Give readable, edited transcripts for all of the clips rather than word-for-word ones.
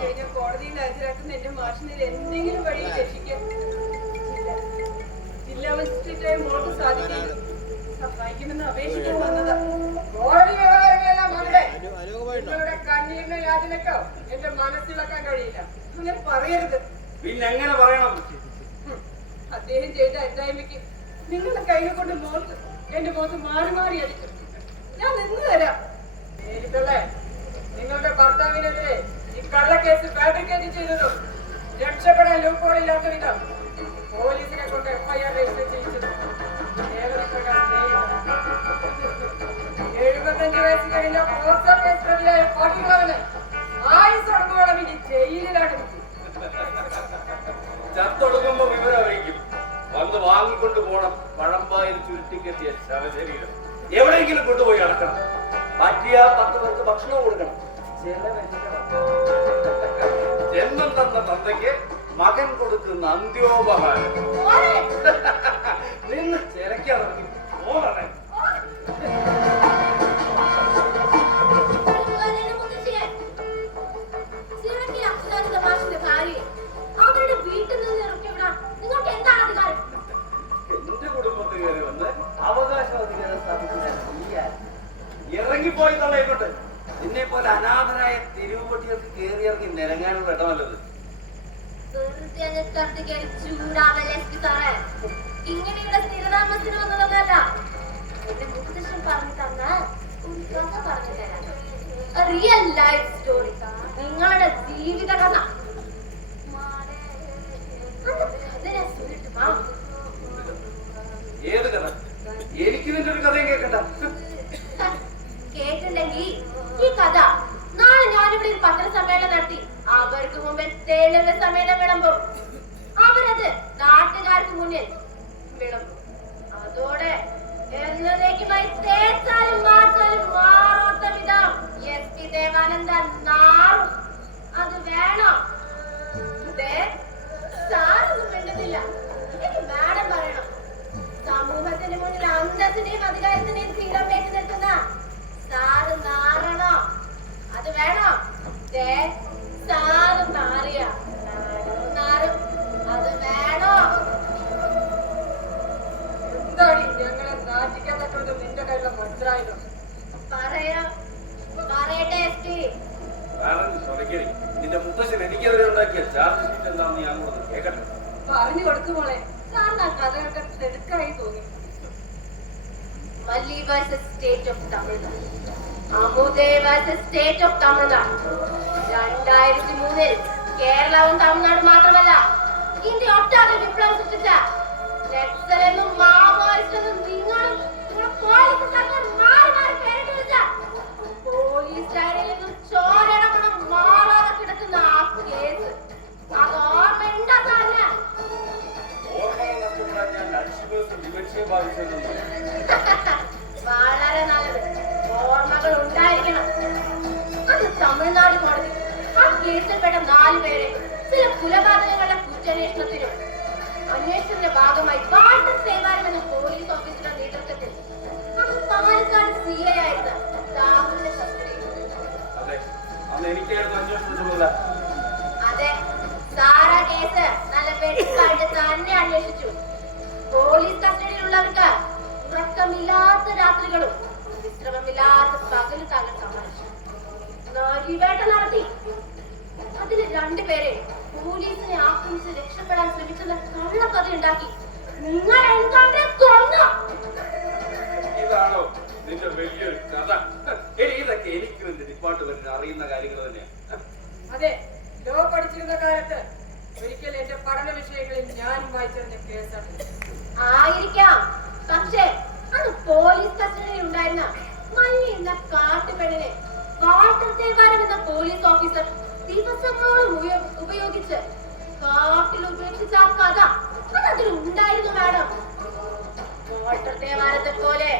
കഴിഞ്ഞ കോടതിയിൽ ഹാജരാക്കുന്ന എന്റെ മാഷിനെ എന്തെങ്കിലും വഴി രക്ഷിക്കാൻ ജില്ലാ മജിസ്ട്രേറ്റായ മോൾക്ക് സാധിക്കും സഹായിക്കുമെന്ന് അപേക്ഷിക്കാൻ വന്നതാ. കോടതി വ്യവഹാരങ്ങളെല്ലാം അവിടെ നിങ്ങളുടെ കണ്ണീരിനോ യാതനക്കോ എന്റെ മനസ്സിലാക്കാൻ കഴിയില്ല. അങ്ങനെ പറയരുത്. പിന്നെ എങ്ങനെ പറയണം? അദ്ദേഹം ചെയ്ത അറ്റായ്മയ്ക്ക് നിങ്ങളുടെ കൈകൾ കൊണ്ട് എന്റെ മോത്ത് മാറി മാറി അടിക്കും. ഞാൻ നിന്ന് തരാം. നേരിട്ടല്ലേ നിങ്ങളുടെ ഭർത്താവിനെതിരെ ഈ കള്ളക്കേസ് ഫാബ്രിക്കേറ്റ് ചെയ്തതും രക്ഷപ്പെടാൻ ലൂപ്പോളില്ലാത്ത വിധം പോലീസിനെ കൊണ്ട് FIR രജിസ്റ്റർ ചെയ്യിച്ചതും 75 വയസ്സ് കഴിഞ്ഞ പോക്സോ കേസ് പ്രതിയായ പതിവാണ് ആയുസോളം ഇനി ജയിലിലാണ്. ചത്തൊടുക്കുമ്പോ വിവരം അറിയിക്കും. വന്ന് വാങ്ങിക്കൊണ്ട് പോണം. പഴമ്പായിൽ ചുരുട്ടിക്കെത്തിയ ശവശരീരം എവിടെയെങ്കിലും കൊണ്ടുപോയി അടക്കണം. പറ്റിയ 10 പേർക്ക് ഭക്ഷണം കൊടുക്കണം. ജന്മം തന്ന തന്തയ്ക്ക് മകൻ കൊടുക്കുന്ന അന്ത്യോപഹാരം നിന്ന് ചിരക്കാതെ ഓടണേ. എന്റെ കുടുംബത്തിൽ കയറി വന്ന് അവകാശാധികാരം സ്ഥാപിക്കാൻ ഇറങ്ങിപ്പോയി തള്ളയിക്കോട്ടെ. നിന്നെ പോലെ അനാഥരായ തിരുവുപട്ടികൾക്ക് കയറി ഇറങ്ങി നിരങ്ങാനുള്ള ഇടമല്ലത്. ഇങ്ങനെയുള്ള സ്ഥിരതാമസത്തിന് വന്നതൊന്നല്ല. എന്റെ മുത്തശ്ശൻ പറഞ്ഞു തന്ന ഒരു കഥ പറഞ്ഞു തരാം. റിയൽ ലൈഫ് സ്റ്റോറി, നിങ്ങളുടെ ജീവിത കഥ. ഏത് കഥ? എനിക്ക് നിന്റെ ഒരു കഥയും കേൾക്കണ്ട. കേട്ടിട്ടുണ്ടെങ്കിൽ ഈ കഥ നാളെ ഞാനിവിടെ ഒരു പത്രസമ്മേളനം നടത്തി അവർക്ക് മുമ്പേ തെളിവ് സമ്മേളനം വിളമ്പും. അവരത് നാട്ടുകാർക്ക് മുന്നിൽ വിളമ്പും. അതോടെ എന്നേക്കുമായി തേച്ചാലും മാറ്റാലും മാറാത്ത വിധം SP ദേവാനന്ദ നാളും. അത് വേണം. സാറൊന്നും വേണ്ടതില്ല. എനിക്ക് മാഡം പറയണം. സമൂഹത്തിന് മുന്നിൽ അന്തസ്സിന്റെയും അധികാരത്തിന്റെയും തീരമേറ്റ് നിൽക്കുന്ന സാറ് നാറണോ? അത് വേണോ? സാറ് നാറിയ നാറും. അത് വേണോ? എന്താടി ഞങ്ങളെ നാട്ടിക്കാൻ പറ്റുന്നത് നിന്റെ കയ്യിലുള്ള മനസ്സിലായല്ലോ. പറയട്ടെ SP. നിന്റെ മുത്തശ്ശൻ എനിക്കെതിരെ ഉണ്ടാക്കിയ ചാർജ് ഷീറ്റ് എന്താണെന്ന് ഞാൻ കൂടെ കേൾക്കട്ടെ. പറഞ്ഞു കൊടുക്കും മോളെ. സാറിന് ആ കഥയൊക്കെ തിടുക്കായി തോന്നി. Malli versus state of Tamil Nadu, Amudhe versus state of Tamil Nadu. 2003 കേരളവും തമിഴ്നാട് മാത്രമല്ല ഇന്ത്യ ഒട്ടാകെ വിപ്ലവം സൃഷ്ടിച്ച നക്സലെന്നും മാവോയിസ്റ്റെന്നും നിങ്ങളും പോലീസ് സ്റ്റൈലിൽ നിന്നും ചോരടക്കണം മാറാതെ കിടക്കുന്ന ആ കേസ്. അത് ഓർമ്മയുണ്ടോ സാറിന്? വളരെ നല്ലത്. ഓർമ്മകൾ ഉണ്ടായിരിക്കണം. അത് തമിഴ്നാട് കോടതി ആ കേസിൽപ്പെട്ട 4 പേരെ ചില കൊലപാതകങ്ങളുടെ കുറ്റാന്വേഷണത്തിനും അന്വേഷണത്തിന്റെ ഭാഗമായി വാട്ടർ സേവാരം എന്ന പോലീസ് ഓഫീസറുടെ നേതൃത്വത്തിൽ പാലക്കാട് CI ആയിരുന്ന രാഹുലിന്റെ അതെ, സാറ കേസ് നല്ല വെട്ടിക്കായിട്ട് തന്നെ അന്വേഷിച്ചു. പോലീസ് കസ്റ്റഡിയിലുള്ളവർക്ക് ഉറക്കമില്ലാത്ത രാത്രികളും വിശ്രമമില്ലാത്ത പകലും താങ്കൾ സമ്മാനിച്ചു. നാരിവേട്ട നടത്തി. അതിന് 2 പേരെ പോലീസിനെ ആക്രമിച്ച് രക്ഷപ്പെടാൻ ശ്രമിച്ചെന്ന കള്ളക്കഥ ഉണ്ടാക്കി നിങ്ങൾ എൻകൗണ്ടറെ കൊന്നു. ഇതാണോ നിന്റെ വലിയൊരു കഥ? ഇതൊക്കെ എനിക്ക് വേണ്ടി ഡിപ്പാർട്ട്മെന്റിന് അറിയുന്ന കാര്യങ്ങൾ തന്നെയാണ്. അതെ, ലോ പഠിച്ചിരുന്ന കാലത്ത് ഒരിക്കൽ എന്റെ പഠന വിഷയങ്ങളിൽ ഞാനും വായിച്ചറിഞ്ഞ കേസാണ്. ആയിരിക്കാം. പക്ഷേ അത് പോലീസ് കസ്റ്റഡിയിൽ ഉണ്ടായിരുന്ന മല്ലി എന്ന കാട്ടുപെണ്ണിനെ വാട്ടർ സേവാരം എന്ന പോലീസ് ഓഫീസർ ദിവസങ്ങളോളം ഉപയോഗിച്ച് കാട്ടിൽ ഉപേക്ഷിച്ച ആ കഥ അതതിൽ ഉണ്ടായിരുന്നു മാഡം. വാട്ടർ സേവാരത്തെ പോലെ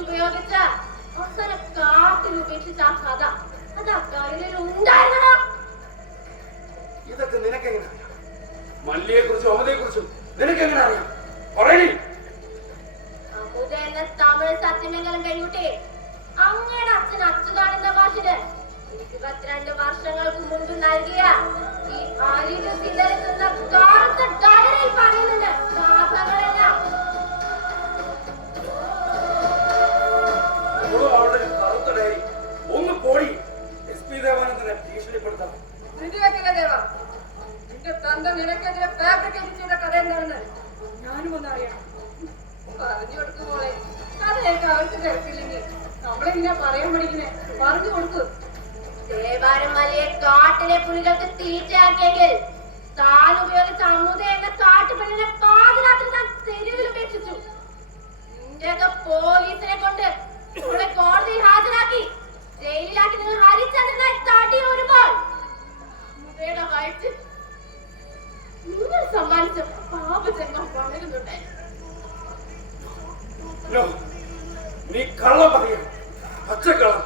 ഉപയോഗിച്ച അവസാനം കാട്ടിൽ ഉപേക്ഷിച്ച ആ കഥ അത് ആ കടലിൽ ഉണ്ടായിരുന്നോ? ഇതൊക്കെ നിനക്കെങ്ങനെ അറിയാം? മല്ലിയെ കുറിച്ചും അമതയെ കുറിച്ചും നിനക്കെങ്ങനെ അറിയാം? പറയണേ. അമുദ എന്ന തമിഴ് സത്യമംഗലം പെൺകുട്ടി അങ്ങയുടെ അച്ഛൻ അച്യുതാനന്ദ മാഷിന് 22 വർഷങ്ങൾക്ക് മുമ്പ് നൽകിയ ഈ അരികു ചിലരുന്ന കറുത്ത ഡയറിയിൽ പറയുന്നുണ്ട് ശാപങ്ങളെല്ലാം. കറുത്ത ഡയറി ഒന്ന് പോടി. SP ദേവാനന്ദനെ ഭീഷണിപ്പെടുത്താം. ശരിയാക്കില്ല ദേവ. നിന്റെ തന്ത നിനക്കെതിരെ ഫാബ്രിക്കേറ്റ് ചെയ്ത കഥ എന്താണെന്ന് ഞാനും ഒന്ന് അറിയണം. പറഞ്ഞു കൊടുക്കു മോളെ. കഥയൊക്കെ അവർക്ക് തിരക്കില്ലെങ്കിൽ നമ്മളെങ്ങനെയാ പറയാൻ പഠിക്കുന്നേ? പറഞ്ഞു കൊടുക്കൂ. ദേവാരം മലയെ കാട്ടിലെ പുലികൾക്ക് തീറ്റയാക്കിയെങ്കിൽ താൻ ഉപയോഗിച്ച അമുദ എന്ന കാട്ടുപെണ്ണിനെ പാതിരാത്രി താൻ തെരുവിൽ ഉപേക്ഷിച്ചു. നിന്റെയൊക്കെ പോലീസിനെ കൊണ്ട് ഇവിടെ കോടതിയിൽ ഹാജരാക്കി ജയിലിലാക്കി നിങ്ങൾ ഹരിചന്ദ്രനായി തടി വരുമ്പോൾ അമുദയുടെ വയറ്റ് നിങ്ങൾ സമ്മാനിച്ച പാപജന്മം വളരുന്നുണ്ട്. നീ കള്ളം പറയാ, പച്ചക്കള്ളം.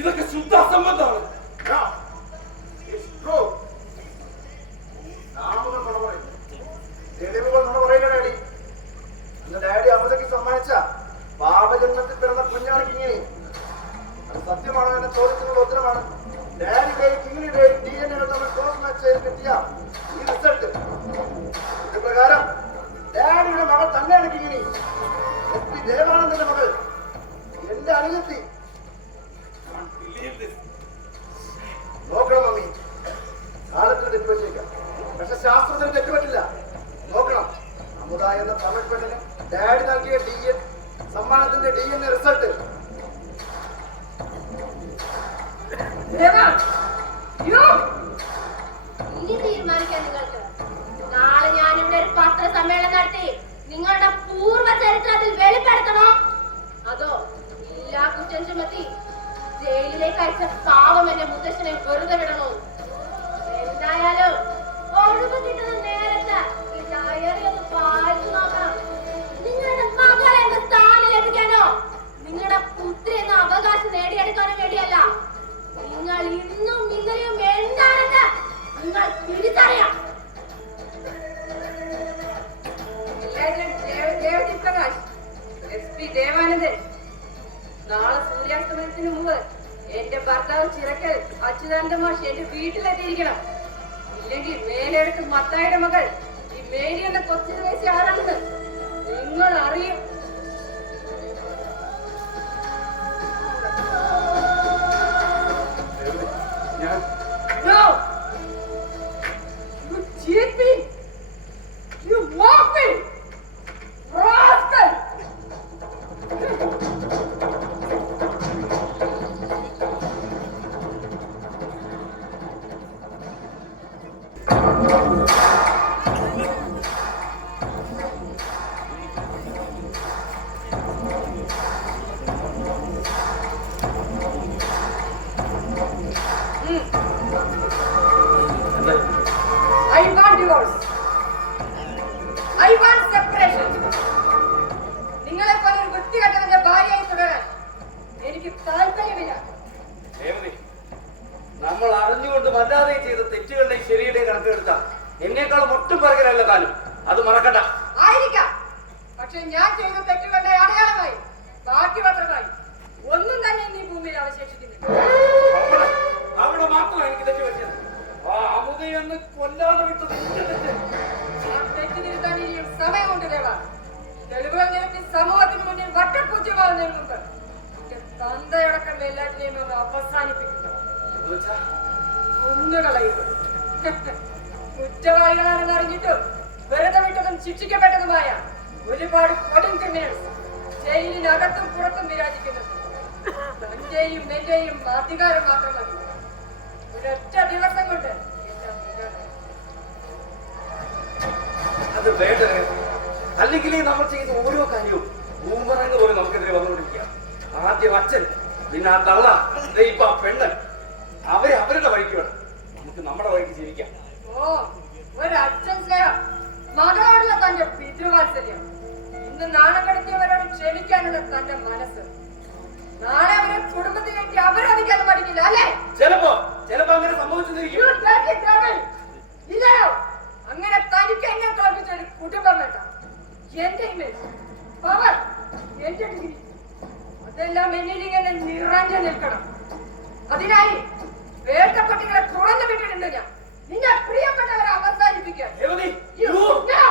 ഇതൊക്കെ ശുദ്ധ അസംബന്ധമാണ്. തെളിവുകൾ നുണ പറയുകയാണേടി. ഇന്ന് ഡാഡി അമൃതയ്ക്ക് സമ്മാനിച്ച പാപജന്മത്തിൽ പിറന്ന കുഞ്ഞാണ് കിങ്ങിണി. അത് സത്യമാണോ എന്ന ചോദ്യത്തിനുള്ള ഉത്തരമാണ് ഡാഡിയുടെയും കിങ്ങിണിയുടെയും DNA തമ്മിൽ ക്രോസ് മാച്ച് ചെയ്ത് കിട്ടിയ ഈ റിസൾട്ട്. ഇത് പ്രകാരം ഡാഡിയുടെ മകൾ തന്നെയാണ് കിങ്ങിണി. SP ദേവാനന്ദന്റെ മകൾ, എന്റെ അനുജത്തി. നോക്കണം മമ്മി, കാലത്തിന് തെറ്റുപറ്റിയേക്കാം, പക്ഷെ ശാസ്ത്രത്തിന് തെറ്റുപറ്റില്ല. നോക്കണം, അമുദ എന്ന തമിഴ് പെണ്ണിന് ഡാഡി നൽകിയ സമ്മാനത്തിന്റെ DNA റിസൾട്ട്. ഇനി തീരുമാനിക്കാൻ നിങ്ങൾക്ക്. നാളെ ഞാനിവിടെ ഒരു പത്രസമ്മേളനം നടത്തി നിങ്ങളുടെ പൂർവ്വ ചരിത്രത്തിൽ വെളിപ്പെടുത്തണോ, അതോ എല്ലാ കുറ്റം ചുമത്തി ജയിലിലേക്ക് അയച്ച പാവം എന്റെ മുത്തശ്ശനെ വെറുതെ വിടണോ? എന്തായാലും ഒഴിവ് കിട്ടുന്ന നേരത്തെ ഈ ഡയറി ഒന്ന് വായിച്ചു നോക്കാം. നിങ്ങളുടെ മകൾ എന്ന സ്ഥാനം ലഭിക്കാനോ നിങ്ങളുടെ പുത്രി എന്ന അവകാശം നേടിയെടുക്കാനോ വേണ്ടിയല്ല. നിങ്ങൾ ഇന്നും ഇന്നലെയും എന്താണെന്ന് നിങ്ങൾ തിരിച്ചറിയാം. SP ദേവാനന്ദൻ, നാളെ സൂര്യാസ്തമനത്തിന് മുമ്പ് എന്റെ ഭർത്താവ് ചിറക്കൽ അച്യുതാനന്ദ മാഷ് എന്റെ വീട്ടിലെത്തിയിരിക്കണം. ഇല്ലെങ്കിൽ മേലെടുത്ത് മത്തായുടെ മകൾ ഈ മേരി എന്ന കൊച്ചിന് വയസ്സ് ആരാണെന്ന് നിങ്ങൾ അറിയും. No! You cheat me! You mock me! Rascal! I want divorce. I want separation. നിങ്ങളെ പോലെ ഒരു വൃത്തികെട്ടവന്റെ ഭാര്യയായി തുടരാൻ എനിക്ക് താല്പര്യമില്ല. രേവതി, നമ്മൾ അറിഞ്ഞുകൊണ്ട് വല്ലാതെ ചെയ്ത തെറ്റുകളുടെയും ശരിയുടെയും കണക്കെടുത്ത എന്നെക്കാളും ഒട്ടും പിറകിലല്ല താനും. അത് മറക്കണ്ട. ആയിരിക്കാം, പക്ഷെ ഞാൻ ചെയ്ത തെറ്റുകളുടെ അടയാളമായി ബാക്കി പത്രമായി ഒന്നും തന്നെ ഈ ഭൂമിയിൽ അവശേഷിക്കുന്നില്ല. അവിടെ മാത്രമാണ് എനിക്ക് തെറ്റ് പറ്റിയത്. ആ അമുദയെന്ന് കൊല്ലാതെ വിട്ടത് എന്റെ തെറ്റ്. ആ തെറ്റ് തിരുത്താൻ ഇനിയും സമയമുണ്ട് ദേവ. തെളിവുകൾ നിരത്തി സമൂഹത്തിന് മുന്നിൽ വട്ടപ്പൂജ്യമാകുന്നതിന് മുമ്പ് തന്തയടക്കം എല്ലാറ്റിനെയും ഒന്ന് അവസാനിപ്പിക്കുക. ഒന്നുകളയും കുറ്റവാളികളാണെന്ന് അറിഞ്ഞിട്ടും വെറുതെ വിട്ടതും ശിക്ഷിക്കപ്പെട്ടതുമായ ഒരുപാട് കൊടും ക്രിമിനൽസ് ജയിലിനകത്തും പുറത്തും വിരാജിക്കുന്നത് തന്റെയും എന്റെയും അധികാരം മാത്രം മതി. ഒരൊറ്റ ദിവസം കൊണ്ട് എല്ലാം ഇല്ലാതായി. അത് വേണ്ട. അല്ലെങ്കിൽ നമ്മൾ ചെയ്യുന്ന ഓരോ കാര്യവും ബൂമറങ്ങ് പോലെ നമുക്കെതിരെ വന്നുകൊണ്ടിരിക്കുക. ആദ്യം അച്ഛൻ, പിന്നെ ആ തള്ള, ഇപ്പൊ ആ പെണ്ണൻ. അവരുടെ വഴിക്ക് വേണം, നമുക്ക് നമ്മുടെ വഴിക്ക് ജീവിക്കാം. ഓ, ഒരച്ഛൻ സ്നേഹം, മകളോടുള്ള തന്റെ പിതൃവാത്സല്യം, ഇന്ന് നാണം കടത്തിയവരോട് ക്ഷമിക്കാനുള്ള തന്റെ മനസ്സ്, നാളെ അവരെ കുടുംബത്തിലേക്ക് അവരധികാരം പഠിക്കില്ല അല്ലേ? ചിലപ്പോ അങ്ങനെ സംഭവിച്ചിരിക്കും. ഇല്ലയോ, അങ്ങനെ തനിക്ക് എന്നെ തോൽപ്പിച്ച ഒരു കുടുംബം വേണ്ട. എന്റെ ഇമേജ്, പവർ, എന്റെ ഡിഗ്രി, അതെല്ലാം എന്നിൽ ഇങ്ങനെ നിറഞ്ഞു നിൽക്കണം. അതിനായി വേട്ടപ്പട്ടികളെ തുറന്നു വിട്ടിട്ടുണ്ട് ഞാൻ. നിന്റെ പ്രിയപ്പെട്ടവരെ അവസാനിപ്പിക്കാൻ. Revathi, You you- now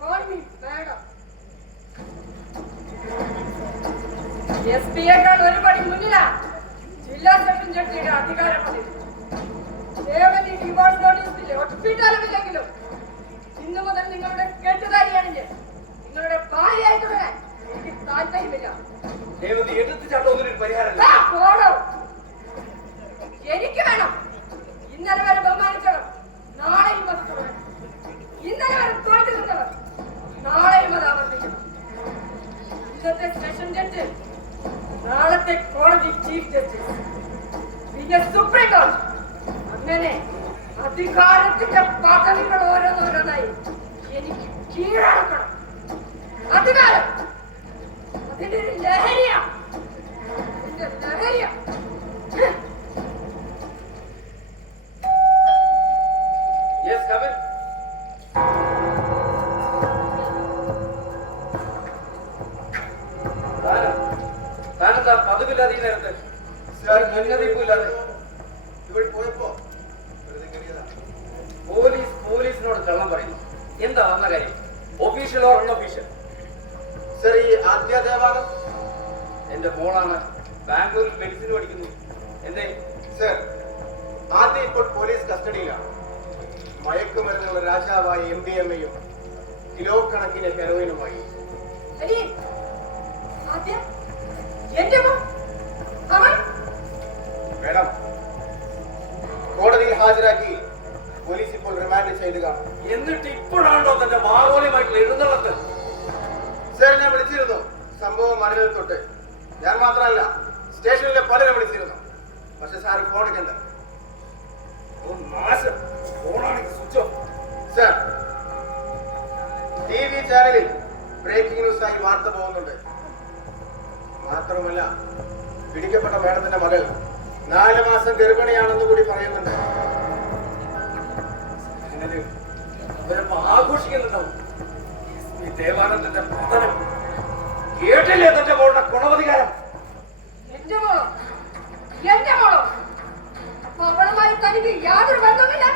call me madam. SP-യേക്കാൾ ഒരു പടി മുന്നിലാ ജില്ലാ സെഷൻ ജഡ്ജിയുടെ അധികാരപതി. രേവതി ഡിവോഴ്സ് നോട്ടീസിൽ ഒപ്പിട്ടാലുമില്ലെങ്കിലും ഇന്നു മുതൽ നിങ്ങളുടെ കെട്ടുകാരിയാണ് ഞാൻ. നിങ്ങളുടെ ഭാര്യയായിട്ട് വരാൻ എനിക്ക് താല്പര്യമില്ല. രേവതി, എടുത്തു ചാട്ടൊന്നും പരിഹാരമല്ല. ആ, പോടോ. എനിക്ക് വേണം. ഇന്നലെ വരെ ബഹുമാനിച്ചവർ നാളെയും അത് തുടരണം. ഇന്നലെ വരെ തോറ്റു നിന്നവർ നാളെയും അത് ആവർത്തിക്കണം. ഇന്നത്തെ സെഷൻ ജഡ്ജ്, നാളത്തെ കോടതി ചീഫ് ജസ്റ്റിസ്, പിന്നെ സുപ്രീം കോടതി. അങ്ങനെ അധികാരത്തിന്റെ പദവികൾ ഓരോന്നോരോന്നായി എനിക്ക് കീഴടക്കണം. അധികാരം അതിന്റെ ഒരു ലഹരിയാ. അതിന്റെ ലഹരിയാ. Yes, come in. താനെന്താ പതിവില്ലാതെ ഈ നേരത്ത്? ഒരു മുന്നറിയിപ്പില്ലാതെ ഇവിടെ പോയപ്പോ വെറുതെ കയറിയതാ. പോലീസിനോട് കള്ളം പറയുന്നു. എന്താ വന്ന കാര്യം? Official or unofficial? സർ, ഈ ആദ്യ ദേവാലയം എന്റെ മോളാണ്, ബാംഗ്ലൂരിൽ മെഡിസിൻ പഠിക്കുന്നു. എന്തേ? സർ, ആദ്യം ഇപ്പോൾ പോലീസ് കസ്റ്റഡിയിലാണ്. മയക്കുമരുന്നുള്ള രാജാവായ MDMA-യും കിലോ കണക്കിന് ഹെറോയിനുമായി. അലി, ആദ്യം എന്റെ മോൻ അവൻ മേഡം, കോടതിയിൽ ഹാജരാക്കി പോലീസ് ഇപ്പോൾ റിമാൻഡ് ചെയ്ത് കാണും. എന്നിട്ട് ഇപ്പോഴാണോ തന്റെ മാവോളിയുമായിട്ടുള്ള എഴുന്നള്ളത്ത്? സർ, ഞാൻ വിളിച്ചിരുന്നു സംഭവം അറിഞ്ഞത് തൊട്ട്. ഞാൻ മാത്രമല്ല, സ്റ്റേഷനിലെ പലരും വിളിച്ചിരുന്നു. പക്ഷെ സാർ ഫോൺ എടുക്കണ്ട. നാശം, ഫോണാണെങ്കിൽ സ്വിച്ച് ഓഫ്. സർ, TV ചാനലിൽ ബ്രേക്കിംഗ് ന്യൂസ് ആയി വാർത്ത പോകുന്നുണ്ട്. മാത്രമല്ല, പിടിക്കപ്പെട്ട മേഡത്തിന്റെ മകൾ 4 മാസം ഗർഭിണിയാണെന്ന് കൂടി പറയുന്നുണ്ട്. അവരപ്പോ ആഘോഷിക്കുന്നുണ്ടാവും. ഈ ദേവാനന്ദന്റെ പതനം കേട്ടില്ലേ? തന്റെ മോളുടെ ഗുണവധികാരം. എന്റെ മോളോ? എന്റെ മോളോ? അവളുമായി തനിക്ക് യാതൊരു ബന്ധവുമില്ല.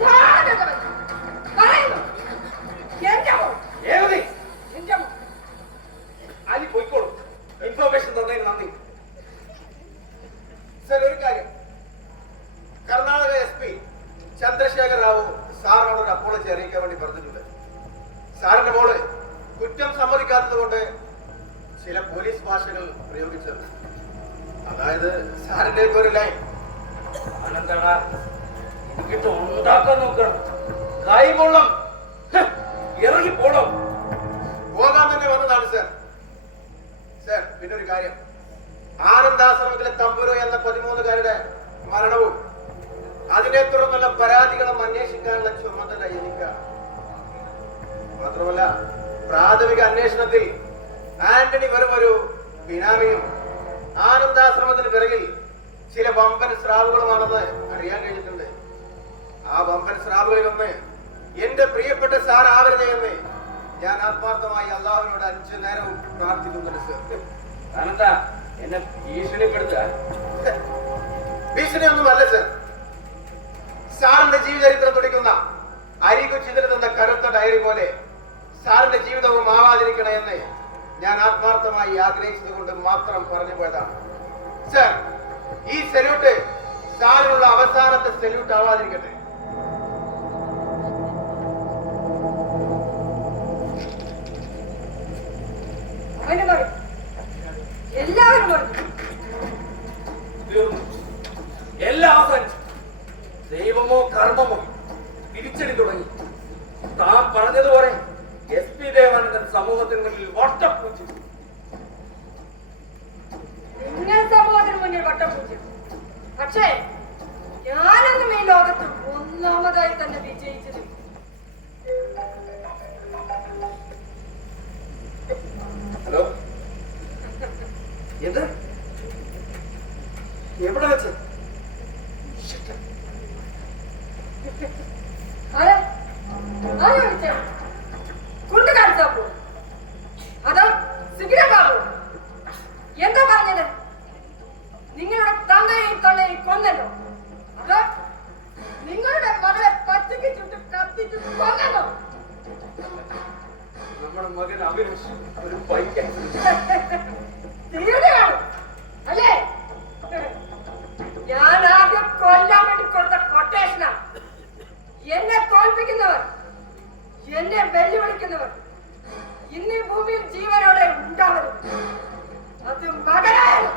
ഞാനവൻ പറയുന്നു, എന്റെ മോൾ, രേവതി, എന്റെ മോൾ. അലി പോയിക്കോളൂ. ഇൻഫർമേഷൻ തന്നതിന് നന്ദി. സർ, ഒരു കാര്യം, കർണാടക SP ചന്ദ്രശേഖർ റാവു സാറിനോട് ഒരു അപ്പോളജി അറിയിക്കാൻ വേണ്ടി പറഞ്ഞിട്ടുണ്ട്. സാറിന്റെ മോള് കുറ്റം സമ്മതിക്കാത്തത് കൊണ്ട് ചില പോലീസ് ഭാഷകൾ പ്രയോഗിച്ചത്. അതായത് സാറിന്റെ ഒരു ലൈൻ, അനന്തടാ, എനിക്കിട്ട് ഉണ്ടാക്കാൻ നോക്കണം. കൈകൊള്ളം ഇറങ്ങി പോടോ. പോകാൻ തന്നെ വന്നതാണ് സർ. സർ, പിന്നെ ഒരു കാര്യം, ആനന്ദാശ്രമത്തിലെ തമ്പുരു എന്ന 13കാരുടെ മരണവും അതിനെ തുടർന്നുള്ള പരാതികളും അന്വേഷിക്കാനുള്ള ചുമതല എനിക്കാണ്. മാത്രമല്ല, പ്രാഥമിക അന്വേഷണത്തിൽ ആന്റണി വെറും ഒരു ബിനാമിയും ആനന്ദാശ്രമത്തിന് പിറകിൽ ചില വമ്പൻ സ്രാവുകളുമാണെന്ന് അറിയാൻ കഴിഞ്ഞിട്ടുണ്ട്. ആ വമ്പൻ സ്രാവുകളിലൊന്ന് എന്റെ പ്രിയപ്പെട്ട സാർ ആവരുതേ എന്ന് ഞാൻ ആത്മാർത്ഥമായി അള്ളാഹുവിനോട് 5 നേരവും പ്രാർത്ഥിക്കുന്നുണ്ട് സർ. അനന്താ, എന്നെ ഭീഷണിപ്പെടുത്തുക? ഭീഷണിയൊന്നുമല്ല സർ. സാറിന്റെ ജീവചരിത്രം തുടിക്കുന്ന അരികുച്ചിതിൽ നിന്ന കറുത്ത ഡയറി പോലെ സാറിന്റെ ജീവിതവും ആവാതിരിക്കണമെന്ന് ഞാൻ ആത്മാർത്ഥമായി ആഗ്രഹിച്ചത് കൊണ്ട് മാത്രം പറഞ്ഞു പോയതാണ് സർ. ഈ സല്യൂട്ട് സാറിനുള്ള അവസാനത്തെ സല്യൂട്ട് ആവാതിരിക്കട്ടെ. അവന് പറയും, എല്ലാവരും പറഞ്ഞു. തീർന്നു. എല്ലാം അവസാനിച്ചു. ദൈവമോ കർമ്മമോ തിരിച്ചടി തുടങ്ങി. താൻ പറഞ്ഞതുപോലെ SP ദേവാനന്ദൻ സമൂഹത്തിന് മുന്നിൽ വട്ടപ്പൂച്ചു. നിങ്ങൾ സമൂഹത്തിന് മുന്നിൽ വട്ടപ്പൂച്ചു. പക്ഷേ ഞാനെന്നും ഈ ലോകത്ത് ഒന്നാമതായി തന്നെ വിജയിച്ചത്. ഹലോ, എന്ത്? എവിടെ വെച്ച്? ആരാ വിളിച്ചേ? കൂട്ടുകാരി സാബു, അതോ സിഗരറ്റ് ബാബു? എന്താ പറഞ്ഞത്? നിങ്ങളുടെ തന്തയെയും തള്ളയെയും കൊന്നല്ലോ. എന്നെ തോൽപ്പിക്കുന്നവർ, എന്നെ വെല്ലുവിളിക്കുന്നവർ ഇന്ന് ഈ ഭൂമിയിൽ ജീവനോടെ ഉണ്ടാവരുത്. അത് മകനായാലും